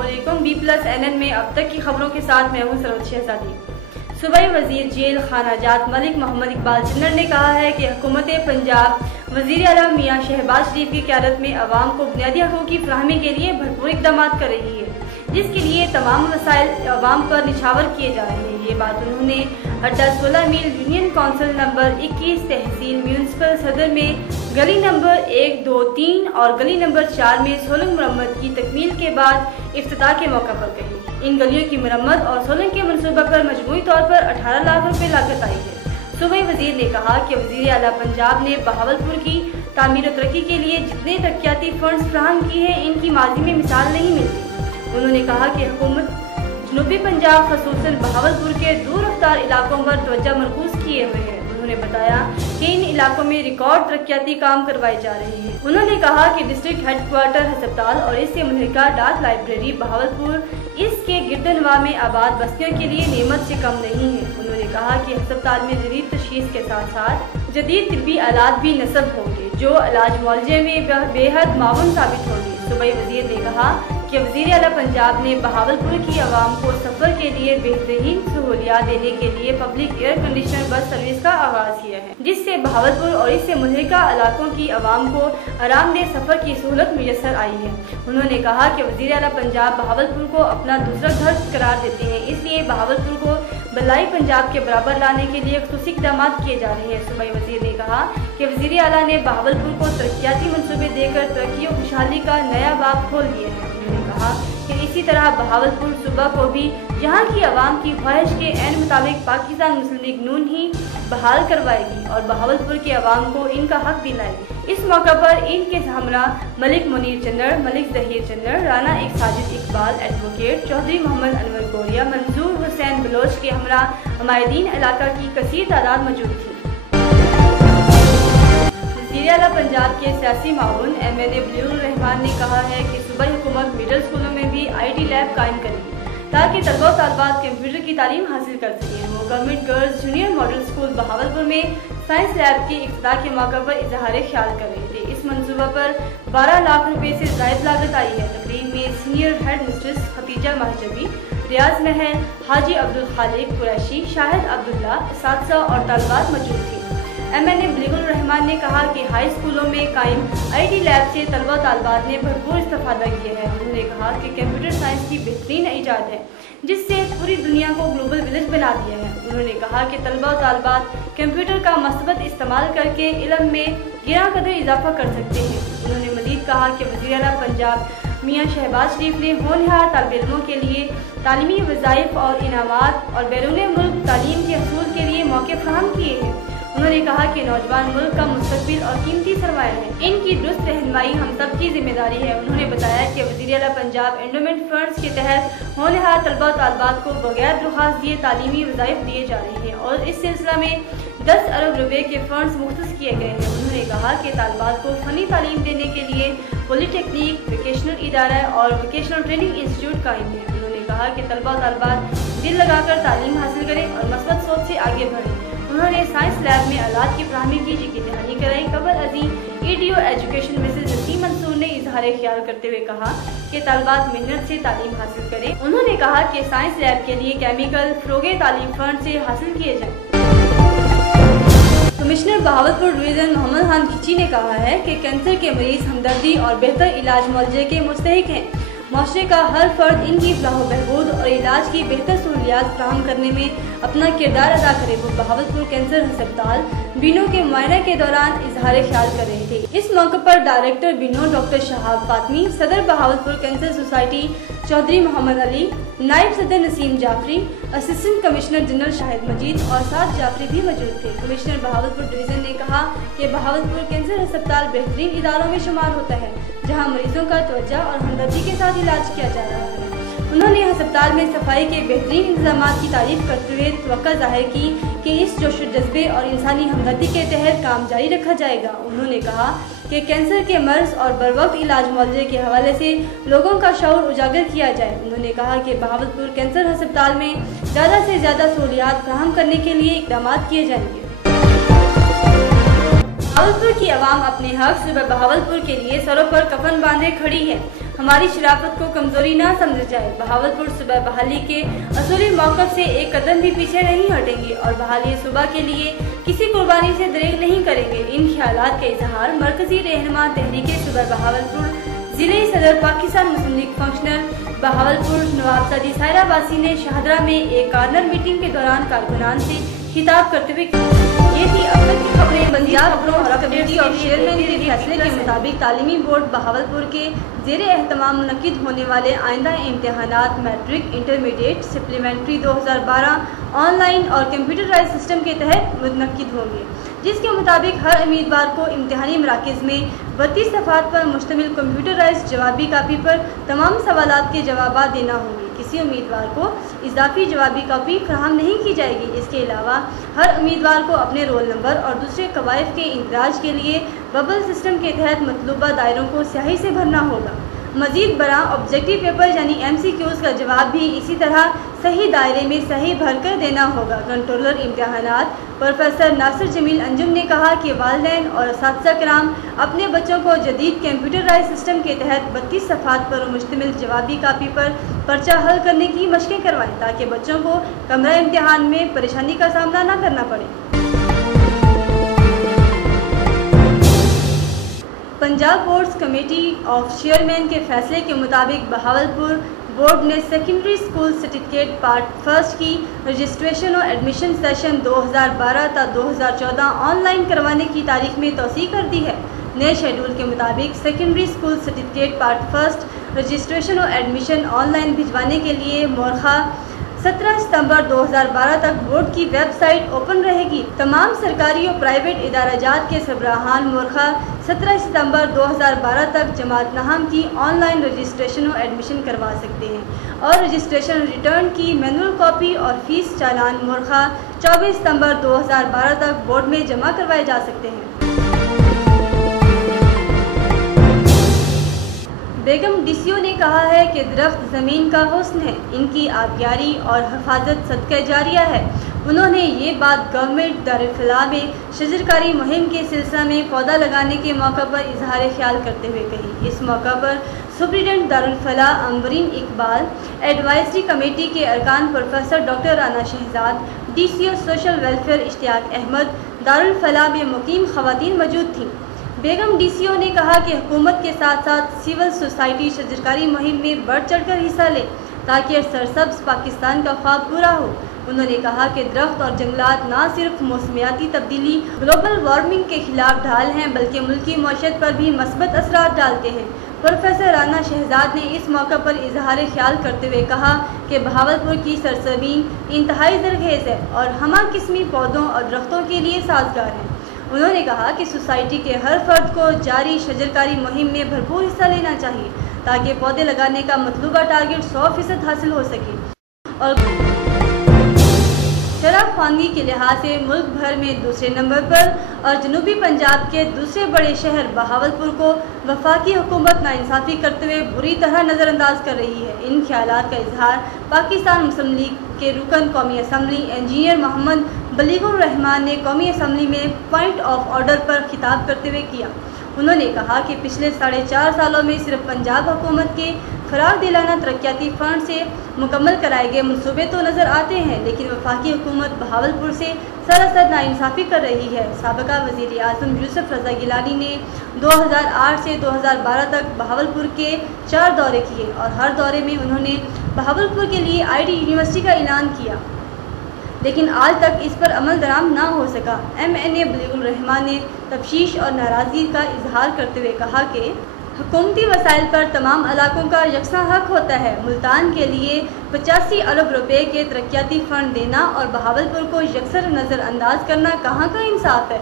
अस्सलामुअलैकुम। B+NN में अब तक की खबरों के साथ मैं हूँ सरोज शहजादी। सूबाई वजीर जेल खानाजात मलिक मोहम्मद इकबाल चन्नर ने कहा है कि हुकूमत पंजाब वजीर आला मियाँ शहबाज शरीफ की क़यादत में अवाम को बुनियादी हक़ूक़ की फराहमी के लिए भरपूर इक़दाम कर रही है, जिसके लिए तमाम वसाइल अवाम पर निछावर किए जा रहे हैं। ये बात उन्होंने अड्डा 16 मील यूनियन काउंसिल नंबर 21 तहसील म्यूनसिपल सदर में गली नंबर 1, 2, 3 और गली नंबर 4 में सोलंग मरम्मत की तकमील के बाद इफ्तिताह के मौका पर कही। इन गलियों की मरम्मत और सोलंग के मनसूबा पर मजमूई तौर पर 18 लाख रुपए लागत आई है। सूबाई वजीर ने कहा कि वजीर आला पंजाब ने बहावलपुर की तामीर और तरक्की के लिए जितने तरक्याती फंड्स फराहम किए हैं, इनकी माजी में मिसाल नहीं मिलती। उन्होंने कहा कि हुकूमत जनूबी पंजाब खसूसन बहावलपुर के दूर रफ्तार इलाकों पर तवज्जो मरकूज किए हुए है। उन्होंने बताया कि इन इलाकों में रिकॉर्ड तरक्याती काम करवाए जा रहे हैं। उन्होंने कहा कि डिस्ट्रिक्ट हेडक्वार्टर अस्पताल और इससे मुल्हिका डाक लाइब्रेरी बहावलपुर इसके गिरदनवा में आबाद बस्तियों के लिए नेमत से कम नहीं है। उन्होंने कहा कि अस्पताल में जदीद तशखीस के साथ साथ जदीद तिब्बी आलात भी नस्ब होंगे, जो इलाज मुआलजे में बेहद मावन साबित होंगे। सूबाई वजीर ने कहा कि वजीर आला पंजाब ने बहावलपुर की आवाम को सफर के लिए बेहतरीन सहूलियात देने के लिए public air conditioner bus service का आगाज किया है, जिससे बहावलपुर और इससे मुल्हिका इलाकों की आवाम को आरामदेह सफर की सहूलत मुयसर आई है। उन्होंने कहा कि वजीर आला पंजाब बहावलपुर को अपना दूसरा घर करार देते हैं, इसलिए बहावलपुर को बलाई पंजाब के बराबर लाने के लिए खुसूसी इक़दाम किए जा रहे हैं। सूबाई वजीर ने कहा कि वजीर आला ने बहावलपुर को तरक्याती मनसूबे देकर तरक्की और खुशहाली का नया बाब खोल दिया है। उन्होंने कहा कि इसी तरह बहावलपुर सूबा को भी यहाँ की आवाम की ख्वाहिश के ऐन मुताबिक पाकिस्तान मुस्लिम लीग नून ही बहाल करवाएगी और बहावलपुर के आवाम को इनका हक दिलाएगी। इस मौका पर इनके हमरा मलिक मुनीर चन्नर, मलिक जहीर चन्नर, राना एक साजिद इकबाल, एडवोकेट चौधरी मोहम्मद अनवर गोरिया, मंसूर हुसैन बलोच के हमरा हमायदीन इलाका की कसीर तादाद मौजूद थी। वज़ीर आला पंजाब के सियासी माउन MNA बलीगुल रहमान ने कहा है कि सूबाई हुकूमत मिडिल स्कूलों में भी IT लैब कायम करेगी ताकि तलबा तालिबात कंप्यूटर की तालीम हासिल कर सकें। वो government girls junior model school Bahawalpur में साइंस लैब की इफ्तिताह के मौका पर इजहार ख्याल कर रहे थे। इस मंसूबा पर 12 लाख रुपए से ज़ायद लागत आई है। तकरीब में सीनियर हेड मिस्ट्रेस खतीजा महजबी, रियाज महल, हाजी अब्दुल खालिक कुरैशी, शाहिद अब्दुल्ला, असातिज़ा और तालिबात मौजूद थी। MNA बलीगुल रहमान ने कहा कि हाई स्कूलों में कायम IT लैब से तलबा तालिबात ने भरपूर इस्तेफादा किया है। उन्होंने कहा कि कंप्यूटर साइंस की बेहतरीन ईजाद है, जिससे पूरी दुनिया को ग्लोबल विलेज बना दिया है। उन्होंने कहा कि तलबा तालिबात कंप्यूटर का मस्बत इस्तेमाल करके इल्म में गिरा कदर इजाफा कर सकते हैं। उन्होंने मजीद कहा कि वज़ीर आला पंजाब मियाँ शहबाज शरीफ ने होनहार तालिब इल्मों के लिए तालीमी वज़ाइफ और इनामात और बैरून मुल्क तालीम के हसूल के लिए मौके फराहम किए हैं। उन्होंने कहा कि नौजवान मुल्क का मुस्तकबिल और कीमती सरमाया है, इनकी दुरुस्त रहनुमाई हम सब की जिम्मेदारी है। उन्होंने बताया कि वज़ीर आला पंजाब एंडोमेंट फंड्स के तहत होनहार तलबा तालिबात को बगैर दरख्वास्त दिए तालीमी वज़ाइफ दिए जा रहे हैं और इस सिलसिला में 10 अरब रुपए के फंड्स मुख्तस किए गए हैं। उन्होंने कहा कि तालिबात को फनी तालीम देने के लिए पॉलिटेक्निक, वोकेशनल इदारा और वोकेशनल ट्रेनिंग इंस्टीट्यूट कायम है। उन्होंने कहा कि तलबा तालिबात दिल लगाकर तालीम हासिल करें और मस्बत सोच से आगे बढ़ें। उन्होंने साइंस लैब में आलात की फराहमी की यकीनी दहानी कराई। कबल अजीम EDO education Mrs Naseem Mansoor ने इजहार ख्याल करते हुए कहा कि तालिबात मेहनत से तालीम हासिल करें। उन्होंने कहा कि साइंस लैब के लिए केमिकल फ्रोगे तालीम फंड से हासिल किए जाएं। कमिश्नर बहावलपुर डिवीजन मोहम्मद खान खिची ने कहा है कि कैंसर के मरीज हमदर्दी और बेहतर इलाज मुआवजे के मुस्तहिक हैं। माशरे का हर फर्द इनकी फलाह बहबूद और इलाज की बेहतर सहूलियात फराहम करने में अपना किरदार अदा करे। वो बहावलपुर कैंसर अस्पताल बीनो के मुआयना के दौरान इजहार ख्याल कर रहे थे। इस मौके पर डायरेक्टर बीनो डॉक्टर शहाब फातमी, सदर बहावलपुर कैंसर सोसाइटी चौधरी मोहम्मद अली, नायब सदर Naseem Jafri, assistant commissioner general Shahid Majeed और साद जाफरी भी मौजूद थे। कमिश्नर बहावलपुर डिवीजन ने कहा कि बहावलपुर कैंसर अस्पताल बेहतरीन इदारों में शुमार होता है, जहां मरीजों का तवज्जो और हमदर्दी के साथ इलाज किया जा रहा है। उन्होंने अस्पताल में सफाई के बेहतरीन इंतजाम की तारीफ करते हुए तवक्को जाहिर की कि इस जोश जज्बे और इंसानी हमदर्दी के तहत काम जारी रखा जाएगा। उन्होंने कहा कि कैंसर के मर्ज और बरवक्त इलाज मुआवजे के हवाले से लोगों का शऊर उजागर किया जाए। उन्होंने कहा कि बहावलपुर कैंसर अस्पताल में ज़्यादा से ज़्यादा सहूलियात फराहम करने के लिए इक़दाम किए जाएंगे। बहावलपुर की आवाम अपने हक सुबह बहावलपुर के लिए सरों पर कफन बांधे खड़ी है। हमारी शराफत को कमजोरी ना समझा जाए। बहावलपुर सूबा बहाली के असूली मौक़िफ़ से एक कदम भी पीछे नहीं हटेंगे और बहाली सूबा के लिए किसी कुर्बानी से दरेग नहीं करेंगे। इन ख्यालात का इजहार मरकजी रहनुमा तहरीक सूबा बहावलपुर जिले सदर पाकिस्तान मुस्लिम लीग फंक्शनल बहावलपुर नवाबजादी सायरा बासी ने शाहदरा में एक कार्नर मीटिंग के दौरान कारकुनान से खिताब करते हुए ये थी अब तक की खबरें। पंजाब खबरों और कमेटी और चेयरमैन के फैसले के मुताबिक तालीमी बोर्ड बहावलपुर के ज़ेरे एहतमाम मुनक्किद होने वाले आइंदा इम्तहानात मैट्रिक, इंटरमीडिएट, सप्लीमेंट्री 2012 ऑनलाइन और कंप्यूटराइज सिस्टम के तहत मुनक्किद होंगे, जिसके मुताबिक हर उम्मीदवार को इम्तहानी मराकज़ में 32 सफ़हात पर मुश्तमिल कंप्यूटराइज जवाबी कापी पर तमाम सवालात के जवाब देना होंगे। किसी उम्मीदवार को इजाफी जवाबी कापी फराहम नहीं की जाएगी। इसके अलावा हर उम्मीदवार को अपने रोल नंबर और दूसरे कवायद के इंदराज के लिए बबल सिस्टम के तहत मतलूबा दायरों को स्याही से भरना होगा। मजीद बरा ऑब्जेक्टिव पेपर यानी MCQs का जवाब भी इसी तरह सही दायरे में सही भरकर देना होगा। कंट्रोलर इम्तहानात प्रोफेसर नासिर जमील अंजुम ने कहा कि वालिदैन और असातिज़ा किराम अपने बच्चों को जदीद कंप्यूटराइज सिस्टम के तहत 32 सफ़हात पर मुश्तमिल जवाबी कापी पर पर्चा हल करने की मशक़ें करवाएं ताकि बच्चों को कमरा इम्तिहान में परेशानी का सामना न करना पड़े। Punjab boards committee of chairman के फैसले के मुताबिक बहावलपुर बोर्ड ने secondary school certificate part first की रजिस्ट्रेशन और एडमिशन सेशन 2012 ta 2014 ऑनलाइन करवाने की तारीख में तौसीह कर दी है। नए शेड्यूल के मुताबिक secondary school certificate part first registration और एडमिशन ऑनलाइन भिजवाने के लिए मोरखा 17 सितंबर 2012 तक बोर्ड की वेबसाइट ओपन रहेगी। तमाम सरकारी और प्राइवेट इदाराजात के सरबराहान मोरखा 17 सितंबर 2012 तक जमात नहम की ऑनलाइन रजिस्ट्रेशन और एडमिशन करवा सकते हैं और रजिस्ट्रेशन रिटर्न की मैनुअल कॉपी और फीस चालान मोरखा 24 सितंबर 2012 तक बोर्ड में जमा करवाए जा सकते हैं। बेगम DCO ने कहा है कि दरख्त ज़मीन का हुस्न है, इनकी आबियारी और हिफाजत सदका जारिया है। उन्होंने ये बात गवर्नमेंट दारुल में शजरकारी मुहिम के सिलसिला में पौधा लगाने के मौका पर इजहार ख्याल करते हुए कही। इस मौका पर superintendent Darul Falah Ambreen Iqbal, advisory committee के अरकान professor doctor Rana Shahzad, DCO social welfare Ishtiaq Ahmed, Darul Falah में मुकीम खवातीन मौजूद थीं। बेगम DCO ने कहा कि हुकूमत के साथ साथ सिविल सोसाइटी शजरकारी मुहिम में बढ़ चढ़ कर हिस्सा ले ताकि सरसब्ज पाकिस्तान का ख्वाब पूरा हो। उन्होंने कहा कि दरख्त और जंगलात न सिर्फ मौसमियाती तब्दीली ग्लोबल वार्मिंग के खिलाफ ढाल हैं बल्कि मुल्की मईशत पर भी मस्बत असरात डालते हैं। प्रोफेसर राना शहजाद ने इस मौका पर इजहार ख्याल करते हुए कहा कि बहावलपुर की सरजमीन इंतहाई ज़रखेज़ है और हमा किस्मी पौधों और दरख्तों के लिए साजगार है। उन्होंने कहा कि सोसाइटी के हर फर्द को जारी शजरकारी मुहिम में भरपूर हिस्सा लेना चाहिए ताकि पौधे लगाने का मतलूबा टारगेट 100% हासिल हो सके। और शराब खानगी के लिहाज से मुल्क भर में दूसरे नंबर पर और जनूबी पंजाब के दूसरे बड़े शहर बहावलपुर को वफाकी हुकूमत नाइंसाफ़ी करते हुए बुरी तरह नज़रअंदाज कर रही है। इन ख्यालात का इजहार पाकिस्तान मुस्लिम लीग के रुकन कौमी असम्बली इंजीनियर मोहम्मद बलीगुर रहमान ने कौमी असम्बली में पॉइंट ऑफ ऑर्डर पर खिताब करते हुए किया। उन्होंने कहा कि पिछले 4.5 सालों में सिर्फ पंजाब हुकूमत के फराग दिलाना तरक्याती फंड से मुकम्मल कराए गए मनसूबे तो नज़र आते हैं, लेकिन वफाकी हुकूमत बहावलपुर से सरासर नाइंसाफ़ी कर रही है। साबिक़ा वज़ीर आज़म यूसुफ रज़ा गिलानी ने 2008 से 2012 तक बहावलपुर के 4 दौरे किए और हर दौरे में उन्होंने बहावलपुर के लिए IT यूनिवर्सिटी का ऐलान किया, लेकिन आज तक इस पर अमल दरामद ना हो सका। MNA बलीगुर रहमान ने तफशीश और नाराज़गी का इजहार करते हुए कहा कि हुकूमती वसाइल पर तमाम इलाकों का यकसा हक होता है। मुल्तान के लिए 85 अरब रुपए के तरक्याती फंड देना और बहावलपुर को यकसर नज़रअंदाज करना कहाँ का इंसाफ है।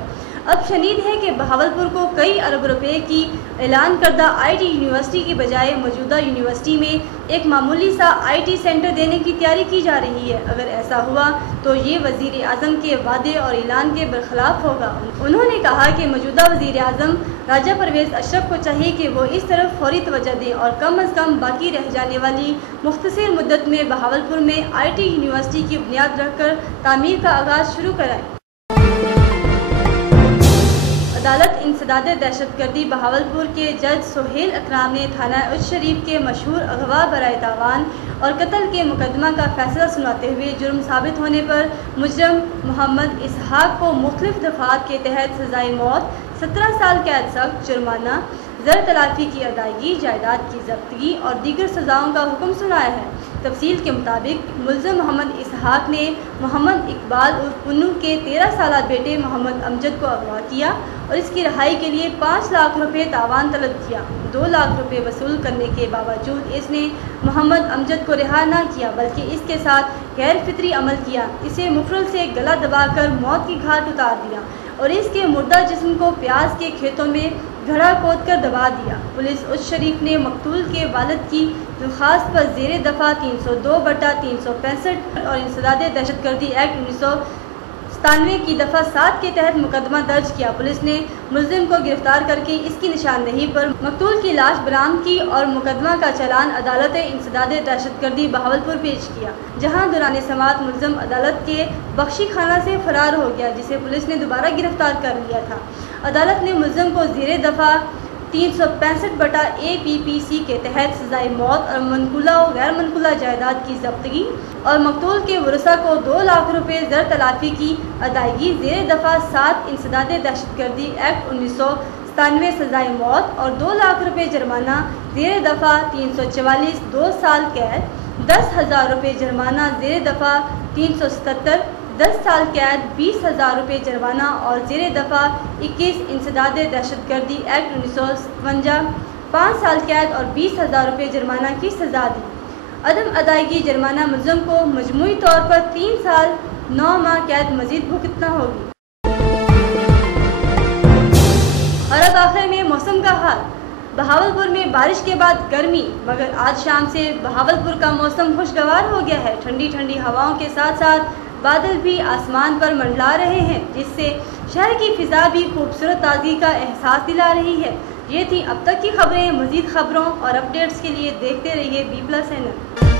अब शनीद है कि बहावलपुर को कई अरब रुपए की ऐलान करदा IT यूनिवर्सिटी की बजाय मौजूदा यूनिवर्सिटी में एक मामूली सा IT सेंटर देने की तैयारी की जा रही है। अगर ऐसा हुआ तो ये वज़ीर आज़म के वादे और ऐलान के बरखिलाफ होगा। उन्होंने कहा कि मौजूदा वज़ीर आज़म राजा परवेज़ अशरफ को चाहिए कि वो इस तरफ फौरी तवज्जो दें और कम अज़ कम बाकी रह जाने वाली मुख्तसर मुद्दत में बहावलपुर में IT यूनिवर्सिटी की बुनियाद रखकर तामीर का आगाज़ शुरू कराएं। عدالت انسداد دہشت گردی بہاولپور کے جج سہیل اکرام نے تھانہ اچ شریف کے مشہور اغوا برائے تاوان اور قتل کے مقدمہ کا فیصلہ سناتے ہوئے جرم ثابت ہونے پر مجرم محمد اسحاق کو مختلف دفعات کے تحت سزائے موت، 17 سال قید، سخت جرمانہ، زر تلافی کی ادائیگی، جائیداد کی ضبطگی اور دیگر سزاؤں کا حکم سنایا ہے۔ تفصیل کے مطابق ملزم محمد اسحاق نے محمد اقبال عرف پنو کے 13 سالہ بیٹے محمد امجد کو اغوا کیا اور اس کی رہائی کے لیے 5 لاکھ روپے تاوان طلب کیا۔ 2 لاکھ روپے وصول کرنے کے باوجود اس نے محمد امجد کو رہا نہ کیا بلکہ اس کے ساتھ غیر فطری عمل کیا، اسے مفرل سے گلا دبا کر موت کی گھاٹ اتار دیا اور اس کے مردہ جسم کو پیاز کے کھیتوں میں گھڑا کھود کر دبا دیا۔ پولیس اچ شریف نے مقتول کے والد کی درخواست پر زیر دفعہ 302/365 اور انسداد دہشت گردی ایکٹ 1997 کی دفعہ 7 کے تحت مقدمہ درج کیا۔ پولیس نے ملزم کو گرفتار کر کے اس کی نشاندہی پر مقتول کی لاش برآمد کی اور مقدمہ کا چالان عدالت انسداد دہشت گردی بہاولپور پیش کیا، جہاں دوران سماعت ملزم عدالت کے بخشی خانہ سے فرار ہو گیا، جسے پولیس نے دوبارہ گرفتار کر لیا تھا۔ عدالت نے ملزم کو زیر دفعہ 365/APPC کے تحت سزائے موت اور منقولہ و غیر منقولہ جائیداد کی ضبطگی اور مقتول کے ورثاء کو 2 لاکھ روپے زر تلافی کی ادائیگی، زیر دفعہ 7 انسداد دہشت گردی ایکٹ 1997 سزائے موت اور 2 لاکھ روپے جرمانہ، زیر دفعہ 344 2 سال قید، 10,000 روپے جرمانہ، زیر دفعہ 377 10 سال قید، 20,000 روپے جرمانہ اور زیر دفعہ 21 انسداد دہشت گردی ایکٹ 1957 5 سال قید اور 20,000 روپے جرمانہ کی سزا دی۔ عدم ادائیگی جرمانہ ملزم کو مجموعی طور پر 3 سال 9 ماہ قید مزید بھگتنا ہوگی۔ اور اب آخر میں موسم کا حال۔ بہاولپور میں بارش کے بعد گرمی، مگر آج شام سے بہاولپور کا موسم خوشگوار ہو گیا ہے۔ ٹھنڈی ٹھنڈی ہواؤں کے ساتھ ساتھ بادل بھی آسمان پر منڈلا رہے ہیں، جس سے شہر کی فضا بھی خوبصورت تازگی کا احساس دلا رہی ہے۔ یہ تھی اب تک کی خبریں۔ مزید خبروں اور اپڈیٹس کے لیے دیکھتے رہیے B+ NN۔